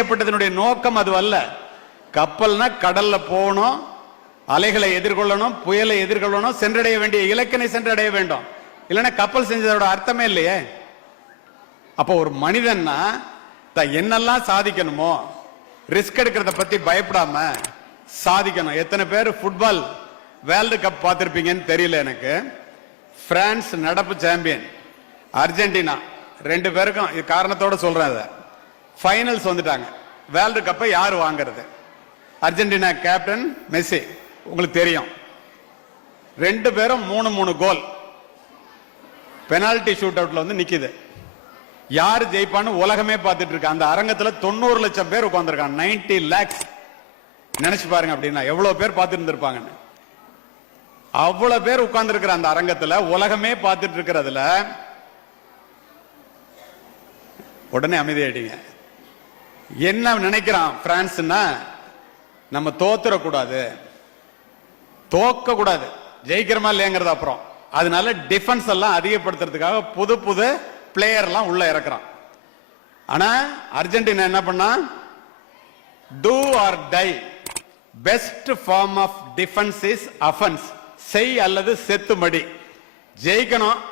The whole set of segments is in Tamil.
செய்யப்பட்டதனுடைய நோக்கம் அது அல்ல. கப்பல்னா கடல்ல போகணும், அலைகளை எதிர்கொள்ளணும், புயலை எதிர்கொள்ளணும், சென்றடைய வேண்டிய இலக்கினை சென்றடைய வேண்டும். இல்லைன்னா கப்பல் செஞ்சதோட அர்த்தமே இல்லையே. அப்போ ஒரு மனிதன்னா என்னெல்லாம் சாதிக்கணுமோ ரிஸ்க் எடுக்கிறத பத்தி பயப்படாம சாதிக்கணும். எத்தனை பேர் ஃபுட்பால் வேர்ல்டு கப் பார்த்திருப்பீங்கன்னு தெரியல எனக்கு. பிரான்ஸ் நடப்பு சாம்பியன், அர்ஜென்டினா, ரெண்டு பேருக்கும் காரணத்தோட சொல்றேன். அதை ஃபைனல்ஸ் வந்துட்டாங்க. வேர்ல்டு கப்பை யார் வாங்குறது? அர்ஜென்டினா கேப்டன் மெஸ்ஸி, உங்களுக்கு தெரியும். ரெண்டு பேரும் 3-3 கோல் பெனால்டி ஷூட் அவுட்ல வந்து நிக்குது. யாரு ஜெயிப்பான்னு உலகமே பார்த்துட்டு இருக்கு. அந்த அரங்கத்துல 90 லட்சம் பேர் உட்கார்ந்துருக்காங்க. 90 lakhs. நினைச்சு பாருங்க, அப்படின்னா எவ்வளவு பேர் பார்த்துட்டு இருந்திருப்பாங்கன்னு. அவ்வளவு பேர் உட்கார்ந்து இருக்கிற அந்த அரங்கத்துல உலகமே பார்த்துட்டு இருக்கிறதுல உடனே அமைதியாயிட்டீங்க. என்ன நினைக்கிறான் பிரான்ஸ்னா, நம்ம தோத்துறக்கூடாது, தோக்க கூடாது, ஜெயிக்கிறமா இல்லையாங்கிறது அப்புறம். அதனால டிஃபென்ஸ் எல்லாம் அதிகப்படுத்துறதுக்காக புது புது பிளேயர் எல்லாம் உள்ள இறக்குறான். ஆனா அர்ஜென்டினா என்ன பண்ணா, do or die, best form of defence is offence, செய் அல்லது செத்து மடி, ஜெயிக்கணும்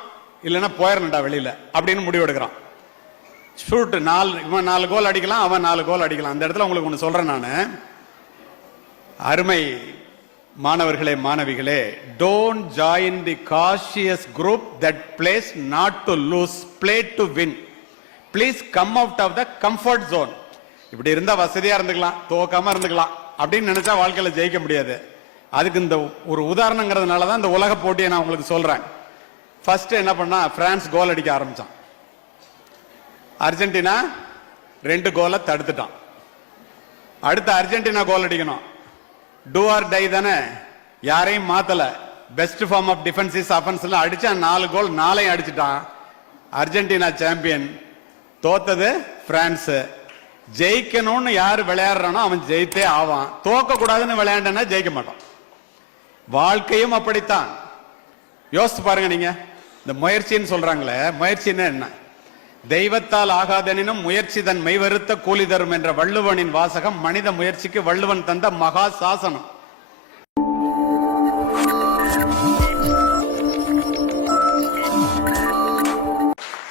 இல்லைன்னா போயிடணும்டா வெளியில அப்படின்னு முடிவு எடுக்கிறான். ஷூட் இவன் 4 கோல் அடிக்கலாம், அவன் 4 கோல் அடிக்கலாம். அந்த இடத்துல உங்களுக்கு ஒன்று சொல்றேன் நான், அருமை மாணவர்களே மாணவிகளே, don't join the cautious group that plays not to lose, play to win. Please come out of the comfort zone. இப்படி இருந்தா வசதியா இருந்துக்கலாம், துவக்காம இருந்துக்கலாம் அப்படின்னு நினைச்சா வாழ்க்கையில ஜெயிக்க முடியாது. அதுக்கு இந்த ஒரு உதாரணங்கிறதுனால தான் இந்த உலக போட்டியை நான் உங்களுக்கு சொல்றேன். ஃபர்ஸ்ட் என்ன பண்ணா, பிரான்ஸ் கோல் அடிக்க ஆரம்பிச்சான். அர்ஜென்டினா 2 கோலை தடுத்துட்டான். அடுத்து அர்ஜென்டினா கோல் அடிக்கணும். டூ ஆர் டை தானே, யாரையும் மாத்தல. Best form of defence is offence அடிச்சா 4 கோல் 4ஐயும் அடிச்சுட்டான். Argentina champion. தோத்தது பிரான்ஸ். ஜெயிக்கணும்னு யார் விளையாடுறானோ அவன் ஜெயித்தே ஆவான். தோக்க கூடாதுன்னு விளையாண்டனா ஜெயிக்க மாட்டான். வாழ்க்கையும் அப்படித்தான். யோசித்து பாருங்க நீங்க. இந்த முயற்சின்னு சொல்றாங்களே, முயற்சின்னு என்ன? தெய்வத்தால் ஆகாதெனினும் முயற்சி தன் மெய்வருத்த கூலி தரும் என்ற வள்ளுவனின் வாசகம் மனித முயற்சிக்கு வள்ளுவன் தந்த மகா சாசனம்.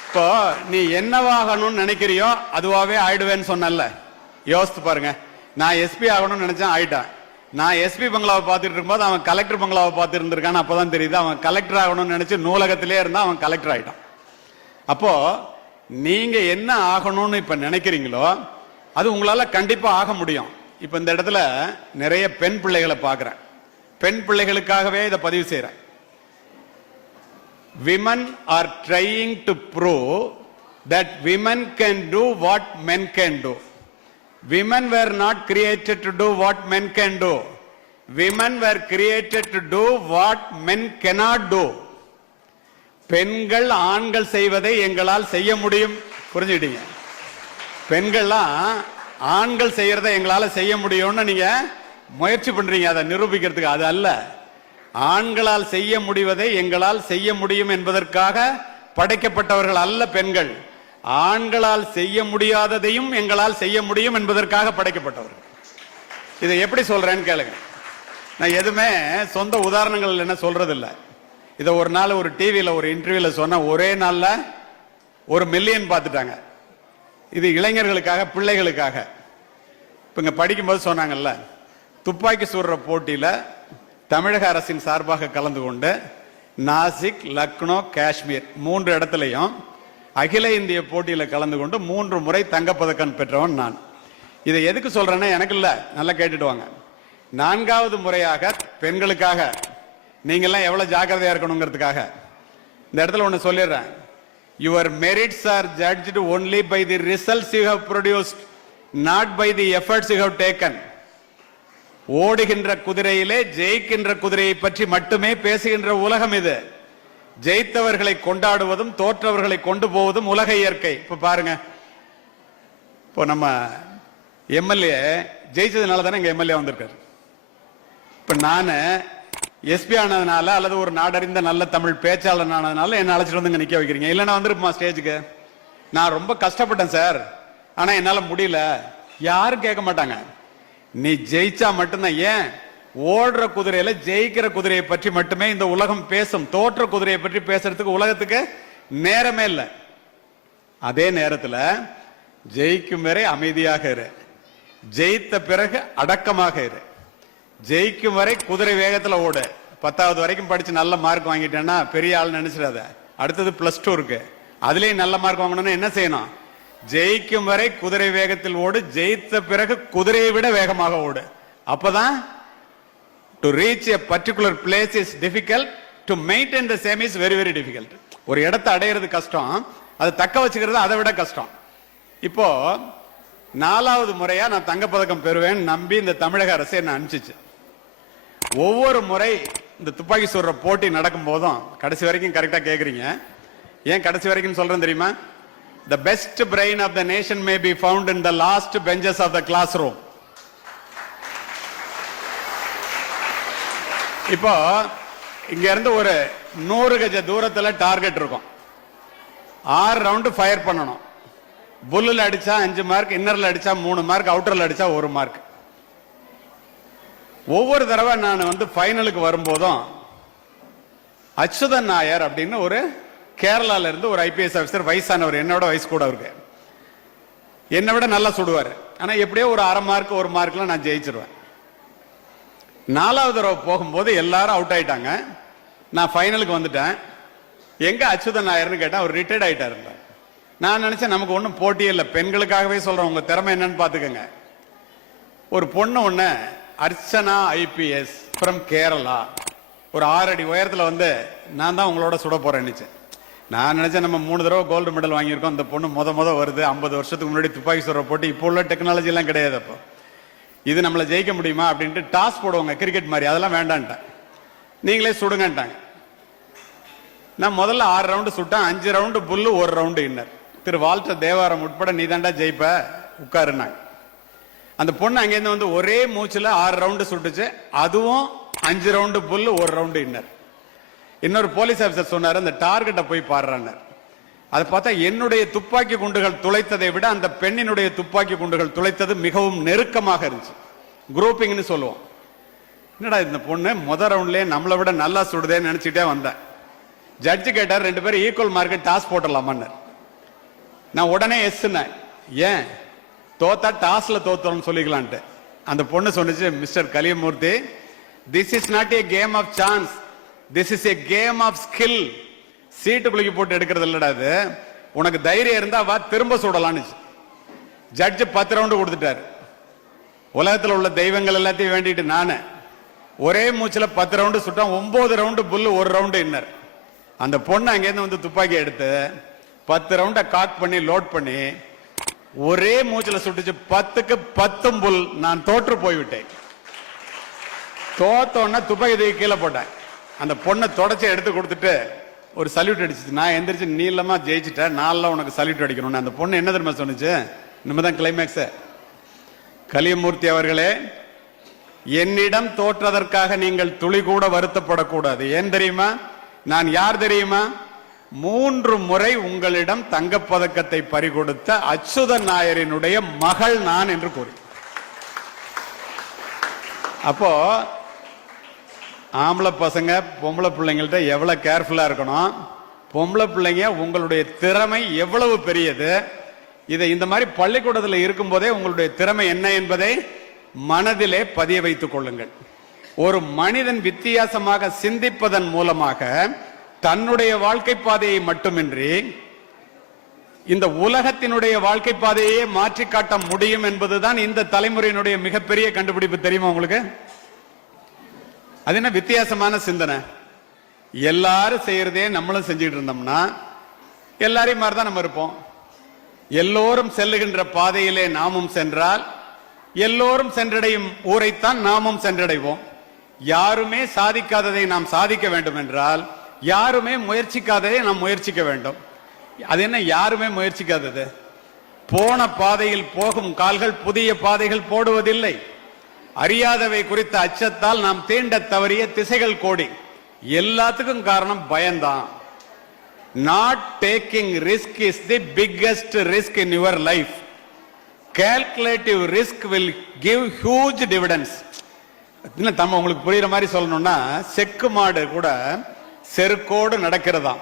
இப்போ நீ என்னவாகணும்னு நினைக்கிறியோ அதுவாவே ஆயிடுவேன்னு சொன்னல. யோசித்து பாருங்க. நான் எஸ்பி ஆகணும்னு நினைச்சேன், ஆயிட்டான். நான் எஸ்பி பங்களாவை பார்த்துட்டு இருக்கும்போது அவன் கலெக்டர் பங்களாவை பார்த்துட்டு இருந்திருக்கான்னு அப்பதான் தெரியுது. அவன் கலெக்டர் ஆகணும்னு நினைச்சு நூலகத்திலே இருந்தா அவன் கலெக்டர் ஆயிட்டான். அப்போ நீங்க என்ன ஆகணும்னு இப்ப நினைக்கிறீங்களோ அது உங்களால கண்டிப்பா ஆக முடியும். இப்ப இந்த இடத்துல நிறைய பெண் பிள்ளைகளை பார்க்கிறேன். பெண் பிள்ளைகளுக்காகவே இதை பதிவு செய்யறேன். Women are trying to prove that women can do what men can do. Women were not created to do what men can do. Women were created to do what men cannot do. பெண்கள் ஆண்கள் செய்வதை எங்களால் செய்ய முடியும். புரிஞ்சுக்கிட்டீங்க? பெண்கள்லாம் ஆண்கள் செய்யறதை எங்களால செய்ய முடியும்னு நீங்க முயற்சி பண்றீங்க அதை நிரூபிக்கிறதுக்கு. அது அல்ல. ஆண்களால் செய்ய முடிவதை எங்களால் செய்ய முடியும் என்பதற்காக படைக்கப்பட்டவர்கள் அல்ல பெண்கள். ஆண்களால் செய்ய முடியாததையும் எங்களால் செய்ய முடியும் என்பதற்காக படைக்கப்பட்டவர்கள். இதை எப்படி சொல்றேன்னு கேளுங்க. நான் எதுவுமே சொந்த உதாரணங்கள் என்ன சொல்றது இல்லை. இதை ஒரு நாள் ஒரு டிவியில் ஒரு இன்டர்வியூல சொன்ன, ஒரே நாள்ல 1 மில்லியன் பார்த்துட்டாங்க. இது இளைஞர்களுக்காக, பிள்ளைகளுக்காக. இப்ப இங்க படிக்கும்போது சொன்னாங்கல்ல, துப்பாக்கி சுடுற போட்டியில தமிழக அரசின் சார்பாக கலந்து கொண்டு நாசிக், லக்னோ, காஷ்மீர் 3 இடத்துலையும் அகில இந்திய போட்டியில கலந்து கொண்டு 3 முறை தங்கப்பதக்கம் பெற்றவன் நான். இதை எதுக்கு சொல்றேன்னா, எனக்கு இல்ல, நல்லா கேட்டுட்டு வாங்க. 4வது முறையாக பெண்களுக்காக நீங்கெல்லாம் எவ்வளவு ஜாக்கிரதையா இருக்கணுங்கிறதுக்காக இந்த இடத்துல ஒண்ணு சொல்லிடுறேன். Your merits are judged only by the results you have produced, not by the efforts you have taken. ஓடுகின்ற குதிரையிலே ஜெயிக்கின்ற குதிரையை பற்றி மட்டுமே பேசுகின்ற உலகம் இது. ஜெயித்தவர்களை கொண்டாடுவதும் தோற்றவர்களை கொண்டு போவதும் உலக இயற்கை. இப்ப பாருங்க, இப்போ நம்ம எம்எல்ஏ ஜெயிச்சதுனால தானே எங்க எம்எல்ஏ வந்திருக்காரு. இப்ப நானு எஸ்பி ஆனதுனால அல்லது ஒரு நாடறிந்த நல்ல தமிழ் பேச்சாளர் ஆனதுனால என்ன அழைச்சிட்டு வந்து நிக்க வைக்கிறீங்க. இல்லைன்னா வந்துருப்பா ஸ்டேஜுக்கு. நான் ரொம்ப கஷ்டப்பட்டேன் சார், ஆனா என்னால முடியல, யாரும் கேட்க மாட்டாங்க. நீ ஜெயிச்சா மட்டும்தான். ஏன்? ஓடுற குதிரையில ஜெயிக்கிற குதிரையை பற்றி மட்டுமே இந்த உலகம் பேசும். தோற்ற குதிரையை பற்றி பேசுறதுக்கு உலகத்துக்கு நேரமே இல்லை. அதே நேரத்தில் ஜெயிக்கும் வரை அமைதியாக இரு, ஜெயித்த பிறகு அடக்கமாக இரு. ஜெயிக்கும் வரை குதிரை வேகத்தில் ஓடு. 10வது வரைக்கும் படிச்சு நல்ல மார்க் வாங்கிட்டேன்னா பெரிய ஆள் நினைச்சிடாத. அடுத்தது +2 இருக்கு, அதுலயும் நல்ல மார்க் வாங்கணும்னா என்ன செய்யணும்? ஜெயிக்கும் வரை குதிரை வேகத்தில் ஓடு, ஜெயித்த பிறகு குதிரையை விட வேகமாக ஓடு. அப்பதான் to reach a particular place is difficult, to maintain the same is very very difficult. ஒரு இடத்தை அடையிறது கஷ்டம், அதை தக்க வச்சுக்கிறது அதை விட கஷ்டம். இப்போ 4வது முறையா நான் தங்கப்பதக்கம் பெறுவேன் நம்பி இந்த தமிழக அரசு என்ன அனுப்பிச்சிச்சு. ஒவ்வொரு முறை இந்த துப்பாக்கி சுடுற போட்டி நடக்கும் போதும் கடைசி வரைக்கும் கரெக்டா கேக்குறீங்க. ஏன் கடைசி வரைக்கும் சொல்றேன் தெரியுமா? The best brain of the nation may be found in the last benches of the classroom. இப்போ இங்க இருந்து ஒரு 100 கஜ தூரத்துல டார்கெட் இருக்கும். 6 ரவுண்ட் ஃபயர் பண்ணணும். புல்லுல அடிச்சா 5 மார்க், இன்னர்ல அடிச்சா 3 மார்க், அவுட்டர்ல அடிச்சா 1 மார்க். ஒவ்வொரு தடவை நான் ஃபைனலுக்கு வரும்போதும் அச்சுதன் நாயர் அப்படின்னு ஒரு கேரளால இருந்து ஒரு IPS ஆஃபீஸர், வயசானவர், என்னோட வயசு கூட இருக்கு, என்னை விட நல்லா சுடுவார். ஆனா எப்படியோ ஒரு 1/2 மார்க் 1 மார்க்ல நான் ஜெயிச்சிருவேன். 4வது தடவை போகும்போது எல்லாரும் அவுட் ஆயிட்டாங்க. நான் ஃபைனலுக்கு வந்துட்டேன். எங்க அச்சுதன் நாயர்னு கேட்டா அவர் ரிட்டையர்ட் ஆயிட்டாரு. நான் நினைச்சேன் நமக்கு ஒன்றும் போட்டியே இல்லை, பெண்களுக்காகவே சொல்றேன், உங்க திறமை என்னன்னு பாத்துக்கோங்க. ஒரு பொண்ணு ஒண்ணு அர்ச்சனா IPS ஃப்ரம் கேரளா, ஒரு 6 அடி உயரத்துல நான் தான் உங்களோட சுட போறேன்னு நான் நினைச்சேன். நம்ம 3 தடவை கோல்டு மெடல் வாங்கியிருக்கோம், இந்த பொண்ணு முத வருது. 50 வருஷத்துக்கு முன்னாடி துப்பாக்கி சுடுற போட்டி, இப்போ உள்ள டெக்னாலஜி எல்லாம் கிடையாது. அப்போ இது நம்மளை ஜெயிக்க முடியுமா அப்படின்ட்டு டாஸ் போடுவாங்க, கிரிக்கெட் மாதிரி. அதெல்லாம் வேண்டான்ட்டேன், நீங்களே சுடுங்கன்ட்டாங்க. நான் முதல்ல 6 ரவுண்டு சுட்டேன். 5 ரவுண்டு புல்லு, 1 ரவுண்டு இன்னர். திரு வால்டர் தேவாரம் உட்பட நீ தாண்டா ஜெயிப்ப, உட்காருனாங்க. அந்த பொண்ணு அங்கேருந்து ஒரே மூச்சுல 6 ரவுண்டு சுட்டுச்சு. அதுவும் 5 ரவுண்டு புல்லு, 1 ரவுண்டு இன்னர். இன்னொரு போலீஸ் ஆபீசர் சொன்னாரு, அந்த டார்கெட்டை போய் பாடுறாங்க. அதை பார்த்தா என்னுடைய துப்பாக்கி குண்டுகள் துளைத்ததை விட அந்த பெண்ணினுடைய துப்பாக்கி குண்டுகள் துளைத்தது மிகவும் நெருக்கமாக இருந்துச்சு. குரூப்பிங்னு சொல்லுவோம். என்னடா இந்த பொண்ணு முதல் ரவுண்ட்லயே நம்மளை விட நல்லா சுடுதேன்னு நினைச்சிட்டே வந்தேன். ஜட்ஜு கேட்டார், 2 பேரும் ஈக்குவல் மார்க்கு டாஸ் போட்டலாமான்னு. நான் உடனே எஸ்னேன். ஏன்? தோத்தா டாஸ்ல தோத்தோம்னு சொல்லிக்கலான்ட்டு. அந்த பொண்ணு சொன்னிச்சு, mister Kaliyamurthy, this is not a game of chance, this is a game of skill. சீட்டு குலுக்கி போட்டு எடுக்கிறது இல்லடா இது, உனக்கு தைரியம் இருந்தா வா திரும்ப சுடலான்னு. ஜட்ஜு 10 ரவுண்டு கொடுத்துட்டாரு. உலகத்தில் உள்ள தெய்வங்கள் எல்லாத்தையும் வேண்டிட்டு நானு ஒரே மூச்சுல 10 ரவுண்டு சுட்டான். 9 ரவுண்டு புல்லு, 1 ரவுண்டு இன்னர். அந்த பொண்ணு அங்கேருந்து துப்பாக்கி எடுத்து 10 ரவுண்ட காக் பண்ணி லோட் பண்ணி ஒரே மூச்சுல சுட்டுச்சு. 10க்கு 10 புல். நான் தோற்று போய்விட்டேன். தோத்தோன்னா துப்பாக்கி தூக்கி கீழே போட்டேன். அந்த பொண்ணை தொடச்சி எடுத்து கொடுத்துட்டு ஒரு சல்யூட் அடிச்சு. நான் எந்திரிச்சு, நீளமா ஜெயிச்சுட்டேன், நாளில் உனக்கு சல்யூட் அடிக்கணும்னு. அந்த பொண்ணு என்ன தெரியுமா சொன்னிச்சு? இனிமேதான் கிளைமேக்ஸ். கலியமூர்த்தி அவர்களே, என்னிடம் தோற்றதற்காக நீங்கள் துளி கூட வருத்தப்படக்கூடாது. ஏன் தெரியுமா? நான் யார் தெரியுமா? 3 முறை உங்களிடம் தங்கப்பதக்கத்தை பறிகொடுத்த அச்சுதன் நாயரினுடைய மகள் நான் என்று கூறி. அப்போ ஆம்பளை பசங்க பொம்பளை பிள்ளைங்கள்ட்ட எவ்வளவு கேர்ஃபுல்லா இருக்கணும். பொம்பளை பிள்ளைங்க உங்களுடைய திறமை எவ்வளவு பெரியது, இதை இந்த மாதிரி பள்ளிக்கூடத்தில் இருக்கும் போதே உங்களுடைய திறமை என்ன என்பதை மனதிலே பதிய வைத்துக் கொள்ளுங்கள். ஒரு மனிதன் வித்தியாசமாக சிந்திப்பதன் மூலமாக தன்னுடைய வாழ்க்கை பாதையை மட்டுமின்றி இந்த உலகத்தினுடைய வாழ்க்கை பாதையே மாற்றி காட்ட முடியும் என்பதுதான் இந்த தலைமுறையினுடைய மிகப்பெரிய கண்டுபிடிப்பு. தெரியுமா உங்களுக்கு? அது என்ன வித்தியாசமான சிந்தனை? எல்லாரும் செய்யறதே நம்மளும் செஞ்சுட்டு இருந்தோம்னா எல்லாரையும் மாதிரிதான் நம்ம இருப்போம். எல்லோரும் செல்லுகின்ற பாதையிலே நாமும் சென்றால் எல்லோரும் சென்றடையும் ஊரைத்தான் நாமும் சென்றடைவோம். யாருமே சாதிக்காததை நாம் சாதிக்க வேண்டும் என்றால் யாருமே முயற்சிக்காததை நாம் முயற்சிக்க வேண்டும். அது என்ன யாருமே முயற்சிக்காதது? போன பாதையில் போகும் கால்கள் புதிய பாதைகள் போடுவதில்லை. அறியாதவை குறித்த அச்சத்தால் நாம் தீண்ட தவறிய திசைகள் கோடி. எல்லாத்துக்கும் காரணம் பயம்தான். Not taking risk is the biggest risk in your life. calculative risk will give huge dividends. இன்னும் நம்ம உங்களுக்கு புரியுற மாதிரி சொல்லணும்னா, செக்கு மாடு கூட செருக்கோடு நடக்கிறதாம்.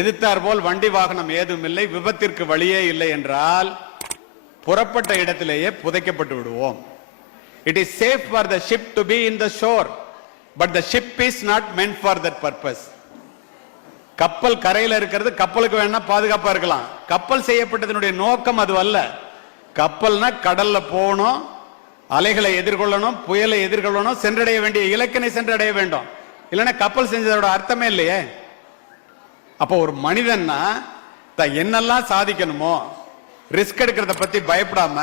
எதிர்த்தார் போல் வண்டி வாகனம் ஏதும் இல்லை, விபத்திற்கு வழியே இல்லை என்றால் புறப்பட்ட இடத்திலேயே புதைக்கப்பட்டு விடுவோம். It is safe for the ship to be in the shore, but the ship is not meant for that purpose. கப்பல் கரையில இருக்கிறது கப்பலுக்கு வேணா பாதுகாப்பா இருக்கலாம். கப்பல் செய்யப்பட்டதனுடைய நோக்கம் அது அல்ல. கப்பல்னா கடல்ல போகணும், அலைகளை எதிர்கொள்ளணும், புயலை எதிர்கொள்ளணும், சென்றடைய வேண்டிய இலக்கினை சென்றடைய வேண்டும். இல்லைன்னா கப்பல் செஞ்சதோட அர்த்தமே இல்லையே. அப்போ ஒரு மனிதன்னா என்னெல்லாம் சாதிக்கணுமோ ரிஸ்க் எடுக்கிறத பத்தி பயப்படாம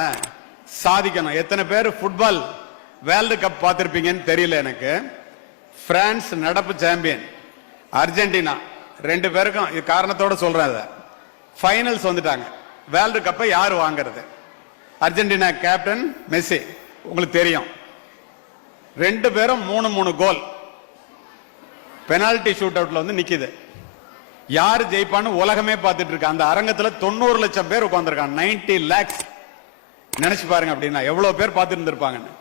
சாதிக்கணும். எத்தனை பேர் ஃபுட்பால் வேர்ல்டு கப் பார்த்திருப்பீங்கன்னு தெரியல எனக்கு. பிரான்ஸ் நடப்பு சாம்பியன், அர்ஜென்டினா, ரெண்டு பேருக்கும் இது காரணத்தோட சொல்றேன். அதை ஃபைனல்ஸ் வந்துட்டாங்க. வேர்ல்டு கப்பை யார் வாங்குறது? அர்ஜென்டினா கேப்டன் மெஸ்ஸி, உங்களுக்கு தெரியும். ரெண்டு பேரும் 3 கோல் பெனால்டி ஷூட் அவுட்ல வந்து நிக்குது. யாரு ஜெயிப்பான்னு உலகமே பார்த்துட்டு இருக்கு. அந்த அரங்கத்துல 90 லட்சம் பேர் உட்கார்ந்துருக்காங்க. 90 lakhs. நினைச்சு பாருங்க, அப்படின்னா எவ்வளவு பேர் பார்த்துட்டு இருந்திருப்பாங்கன்னு.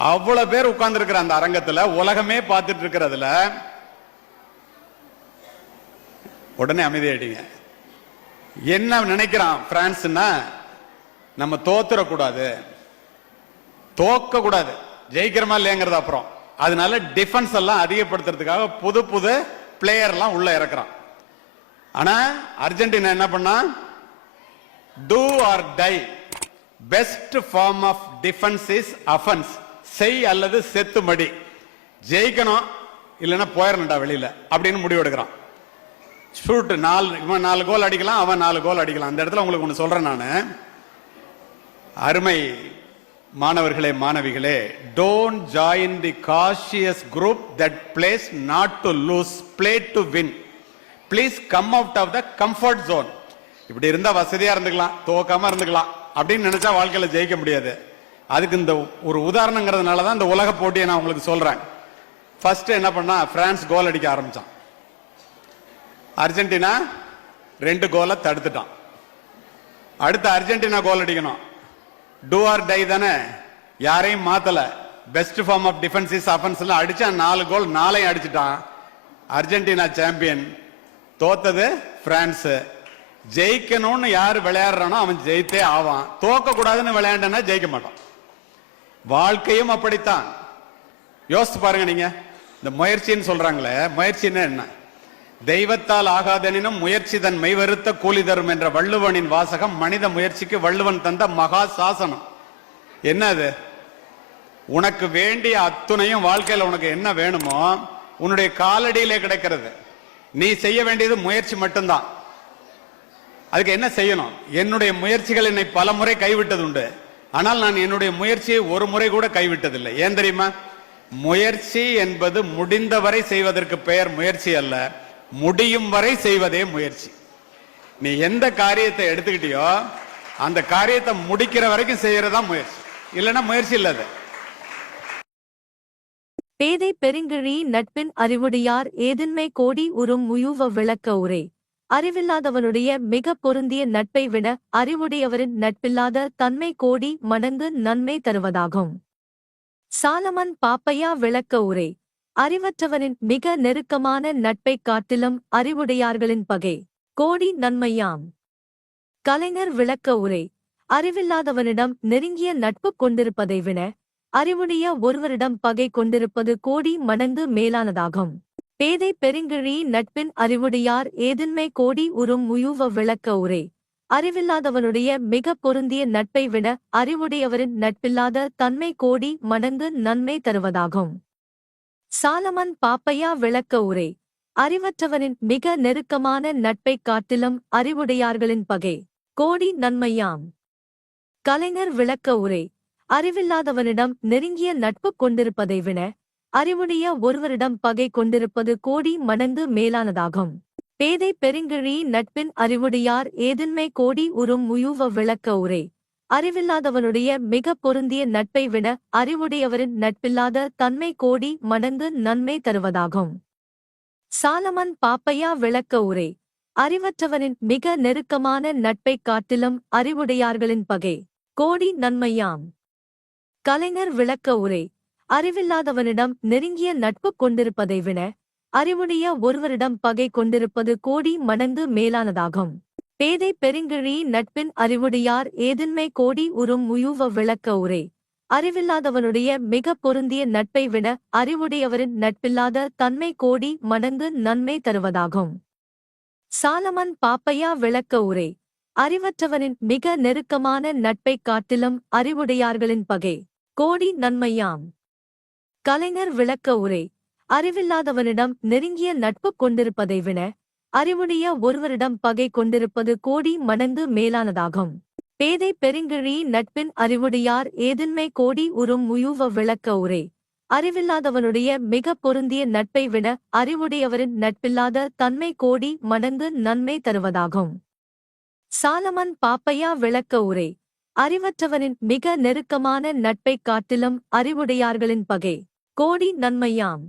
அவ்வளவு பேர் உட்கார்ந்து இருக்கிற அந்த அரங்கத்துல உலகமே பார்த்துட்டு இருக்கிறதுல உடனே அமைதியாயிட்டீங்க. என்ன நினைக்கிறான் பிரான்ஸ்னா, நம்ம தோத்துறக்கூடாது, தோக்க கூடாது, ஜெயிக்கிறமா இல்லைங்கிறது அப்புறம். அதனால டிஃபென்ஸ் எல்லாம் அதிகப்படுத்துறதுக்காக புது புது பிளேயர் எல்லாம் உள்ள இறக்குறான். ஆனா அர்ஜென்டினா என்ன பண்ணா, do or die, best form of defence is offence, செய் அல்லது செத்து மடி, ஜெயிக்கணும் இல்லைன்னா போயிடணும்டா வெளியில அப்படின்னு முடிவு எடுக்கிறான். ஷூட் 4 கோல் அடிக்கலாம், அவன் 4 கோல் அடிக்கலாம். அந்த இடத்துல உங்களுக்கு ஒன்று சொல்றேன் நான், அருமை மாணவர்களே மாணவிகளே, don't join the cautious group that plays not to lose, play to win. Please come out of the comfort zone. இப்படி இருந்தா வசதியா இருந்துக்கலாம், துவக்காம இருந்துக்கலாம் அப்படின்னு நினைச்சா வாழ்க்கையில ஜெயிக்க முடியாது. அதுக்கு இந்த ஒரு உதாரணங்கிறதுனால தான் இந்த உலக போட்டியை நான் உங்களுக்கு சொல்றேன். ஃபர்ஸ்ட் என்ன பண்ணா, பிரான்ஸ் கோல் அடிக்க ஆரம்பிச்சான். அர்ஜென்டினா 2 கோலை தடுத்துட்டான். அடுத்து அர்ஜென்டினா கோல் அடிக்கணும். டூ ஆர் டை தானே, யாரையும் மாத்தல. Best form of defence is offence அடிச்சா 4 கோல் 4 அடிச்சுட்டான். அர்ஜென்டினா சாம்பியன், தோத்தது பிரான்ஸ். ஜெயிக்கணும்னு யார் விளையாடுறானோ அவன் ஜெயித்தே ஆவான். தோக்க கூடாதுன்னு விளையாண்டனா ஜெயிக்க மாட்டான். வாழ்க்கையும் அப்படித்தான். யோசித்து பாருங்க நீங்க. இந்த முயற்சின்னு சொல்றாங்களே, முயற்சின்னு என்ன? தெய்வத்தால் ஆகாதெனினும் முயற்சி தன் மெய்வருத்த கூலி தரும் என்ற வள்ளுவனின் வாசகம் மனித முயற்சிக்கு வள்ளுவன் தந்த மகா சாசனம். என்ன அது? உனக்கு வேண்டிய அத்துணையும் வாழ்க்கையில் உனக்கு என்ன வேணுமோ உன்னுடைய காலடியிலே கிடைக்கிறது. நீ செய்ய வேண்டியது முயற்சி மட்டும்தான். அதுக்கு என்ன செய்யணும்? என்னுடைய முயற்சிகள் என்னை பல முறை கைவிட்டது உண்டு. ஆனால் நான் என்னுடைய முயற்சியை ஒரு முறை கூட கைவிட்டதில்லை. ஏன் தெரியுமா? முயற்சி என்பது முடிந்தவரை செய்வதற்கு பெயர் முயற்சி அல்ல, முடியும் வரை செய்வதே முயற்சி. நீ எந்த காரியத்தை எடுத்துக்கிட்டியோ அந்த காரியத்தை முடிக்கிற வரைக்கும் செய்யறதா முயற்சி, இல்லைன்னா முயற்சி இல்லாத. பேதை பெருங்கிழி நட்பின் அறிவுடையார் ஏதின்மை கோடி உறும் உயுவ விளக்க உரை. அறிவில்லாதவனுடைய மிக பொருந்திய நட்பை விட அறிவுடையவரின் நட்பில்லாத தன்மை கோடி மடங்கு நன்மை தருவதாகும். சாலமன் பாப்பையா விளக்க உரை. அறிவற்றவனின் மிக நெருக்கமான நட்பைக் காட்டிலும் அறிவுடையார்களின் பகை கோடி நன்மையாம். கலைஞர் விளக்க உரை. அறிவில்லாதவனிடம் நெருங்கிய நட்பு கொண்டிருப்பதை விட அறிவுடைய ஒருவரிடம் பகை கொண்டிருப்பது கோடி மடங்கு மேலானதாகும். பேதை பெருங்கிழி நட்பின் அறிவுடையார் ஏதின்மை கோடி உறும் உயுவ விளக்க உரை. அறிவில்லாதவனுடைய மிக பொருந்திய நட்பை விட அறிவுடையவரின் நட்பில்லாத தன்மை கோடி மடங்கு நன்மை தருவதாகும். சாலமன் பாப்பையா விளக்க உரை. அறிவற்றவனின் மிக நெருக்கமான நட்பைக் காட்டிலும் அறிவுடையார்களின் பகை கோடி நன்மையாம். கலைஞர் விளக்க உரை. அறிவில்லாதவனிடம் நெருங்கிய நட்பு கொண்டிருப்பதை விட அறிவுடைய ஒருவரிடம் பகை கொண்டிருப்பது கோடி மடங்கு மேலானதாகும். பேதை பெருங்கிழி நட்பின் அறிவுடையார் ஏதின்மை கோடி உறும் உயுவ விளக்க உரை. அறிவில்லாதவனுடைய மிக பொருந்திய நட்பை விட அறிவுடையவரின் நட்பில்லாத தன்மை கோடி மடங்கு நன்மை தருவதாகும். சாலமன் பாப்பையா விளக்க உரை. அறிவற்றவனின் மிக நெருக்கமான நட்பைக் காட்டிலும் அறிவுடையார்களின் பகை கோடி நன்மையாம். கலைஞர் விளக்க உரை. அறிவில்லாதவனிடம் நெருங்கிய நட்பு கொண்டிருப்பதை விட அறிவுடைய ஒருவரிடம் பகை கொண்டிருப்பது கோடி மடங்கு மேலானதாகும். பேதை பெருங்கிழி நட்பின் அறிவுடையார் ஏதின்மை கோடி உறும் உயுவ விளக்க உரை. அறிவில்லாதவனுடைய மிக பொருந்திய நட்பை விட அறிவுடையவரின் நட்பில்லாத தன்மை கோடி மடங்கு நன்மை தருவதாகும். சாலமன் பாப்பையா விளக்க உரை. அறிவற்றவனின் மிக நெருக்கமான நட்பைக் காட்டிலும் அறிவுடையார்களின் பகை கோடி நன்மையாம். கலைஞர் விளக்க உரை. அறிவில்லாதவனிடம் நெருங்கிய நட்பு கொண்டிருப்பதை விட அறிவுடைய ஒருவரிடம் பகை கொண்டிருப்பது கோடி மடங்கு மேலானதாகும். பேதை பெருங்கிழி நட்பின் அறிவுடையார் ஏதின்மை கோடி உறும் உயுவ விளக்க உரை. அறிவில்லாதவனுடைய மிக பொருந்திய நட்பை விட அறிவுடையவரின் நட்பில்லாத தன்மை கோடி மடங்கு நன்மை தருவதாகும். சாலமன் பாப்பையா விளக்க உரை. அறிவற்றவனின் மிக நெருக்கமான நட்பைக் காட்டிலும் அறிவுடையார்களின் பகை கோடி நன்மையாம்.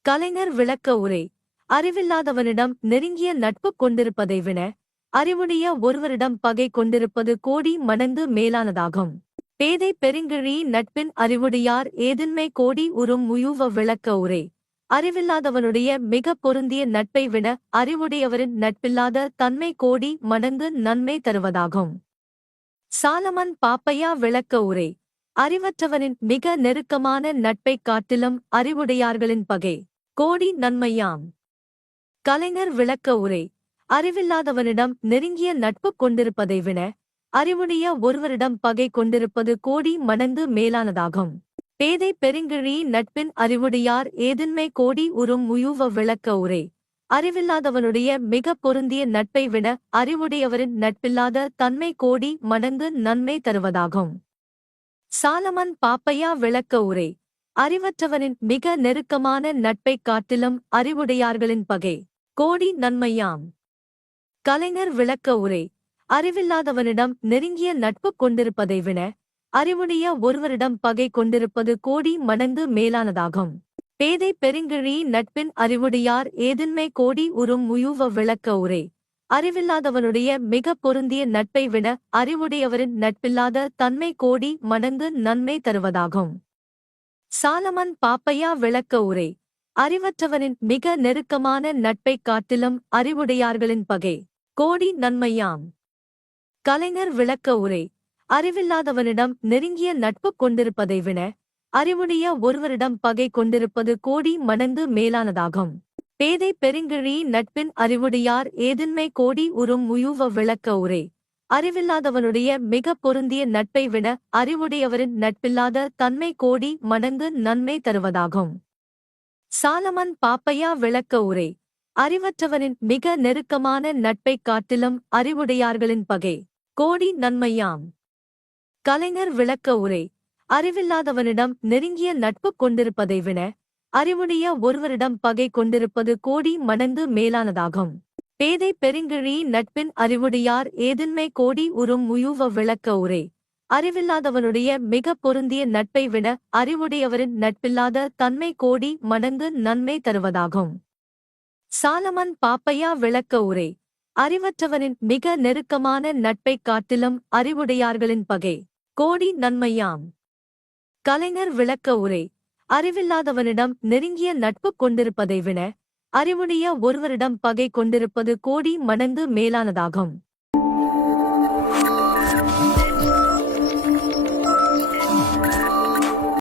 கலைஞர் விளக்க உரை. அறிவில்லாதவனிடம் நெருங்கிய நட்பு கொண்டிருப்பதை விட அறிவுடைய ஒருவரிடம் பகை கொண்டிருப்பது கோடி மடங்கு மேலானதாகும். பேதை பெருங்கிழி நட்பின் அறிவுடையார் ஏதின்மை கோடி உறும் உயுவ விளக்க உரை. அறிவில்லாதவனுடைய மிக பொருந்திய நட்பை விட அறிவுடையவரின் நட்பில்லாத தன்மை கோடி மடங்கு நன்மை தருவதாகும். சாலமன் பாப்பையா விளக்க உரை. அறிவற்றவனின் மிக நெருக்கமான நட்பைக் காட்டிலும் அறிவுடையார்களின் பகை கோடி நன்மையாம். கலைஞர் விளக்க உரை. அறிவில்லாதவனிடம் நெருங்கிய நட்பு கொண்டிருப்பதை விட அறிவுடைய ஒருவரிடம் பகை கொண்டிருப்பது கோடி மடங்கு மேலானதாகும். பேதை பெருங்கிழி நட்பின் அறிவுடையார் ஏதின்மை கோடி உறும் உயுவ விளக்க உரை. அறிவில்லாதவனுடைய மிக பொருந்திய நட்பை விட அறிவுடையவரின் நட்பில்லாத தன்மை கோடி மடங்கு நன்மை தருவதாகும். சாலமன் பாப்பையா விளக்க உரை. அறிவற்றவனின் மிக நெருக்கமான நட்பைக் காட்டிலும் அறிவுடையார்களின் பகை கோடி நன்மையாம். கலைஞர் விளக்க உரை. அறிவில்லாதவனிடம் நெருங்கிய நட்பு கொண்டிருப்பதை விட அறிவுடைய ஒருவரிடம் பகை கொண்டிருப்பது கோடி மடங்கு மேலானதாகும். பேதை பெருங்கிழி நட்பின் அறிவுடையார் ஏதின்மை கோடி உறும் உயுவ விளக்க உரை. அறிவில்லாதவனுடைய மிக பொருந்திய நட்பை விட அறிவுடையவரின் நட்பில்லாத தன்மை கோடி மடங்கு நன்மை தருவதாகும். சாலமன் பாப்பையா விளக்க உரை. அறிவற்றவனின் மிக நெருக்கமான நட்பைக் காட்டிலும் அறிவுடையார்களின் பகை கோடி நன்மையாம். கலைஞர் விளக்க உரை. அறிவில்லாதவனிடம் நெருங்கிய நட்பு கொண்டிருப்பதை விட அறிவுடைய ஒருவரிடம் பகை கொண்டிருப்பது கோடி மடங்கு மேலானதாகும். பேதை பெருங்கிழி நட்பின் அறிவுடையார் ஏதின்மை கோடி உறும் உயுவ விளக்க உரை. அறிவில்லாதவனுடைய மிக பொருந்திய நட்பை விட அறிவுடையவரின் நட்பில்லாத தன்மை கோடி மடங்கு நன்மை தருவதாகும். சாலமன் பாப்பையா விளக்க உரை. அறிவற்றவனின் மிக நெருக்கமான நட்பைக் காட்டிலும் அறிவுடையார்களின் பகை கோடி நன்மையாம். கலைஞர் விளக்க உரை. அறிவில்லாதவனிடம் நெருங்கிய நட்பு கொண்டிருப்பதை விட அறிவுடைய ஒருவரிடம் பகை கொண்டிருப்பது கோடி மடங்கு மேலானதாகும். பேதை பெருங்கிழி நட்பின் அறிவுடையார் ஏதின்மை கோடி உறும் உயுவ விளக்க உரை. அறிவில்லாதவனுடைய மிக பொருந்திய நட்பை விட அறிவுடையவரின் நட்பில்லாத தன்மை கோடி மடங்கு நன்மை தருவதாகும். சாலமன் பாப்பையா விளக்க உரை. அறிவற்றவனின் மிக நெருக்கமான நட்பைக் காட்டிலும் அறிவுடையார்களின் பகை கோடி நன்மையாம். கலைஞர் விளக்க உரை. அறிவில்லாதவனிடம் நெருங்கிய நட்பு கொண்டிருப்பதை விட அறிவுடைய ஒருவரிடம் பகை கொண்டிருப்பது கோடி மடங்கு மேலானதாகும்.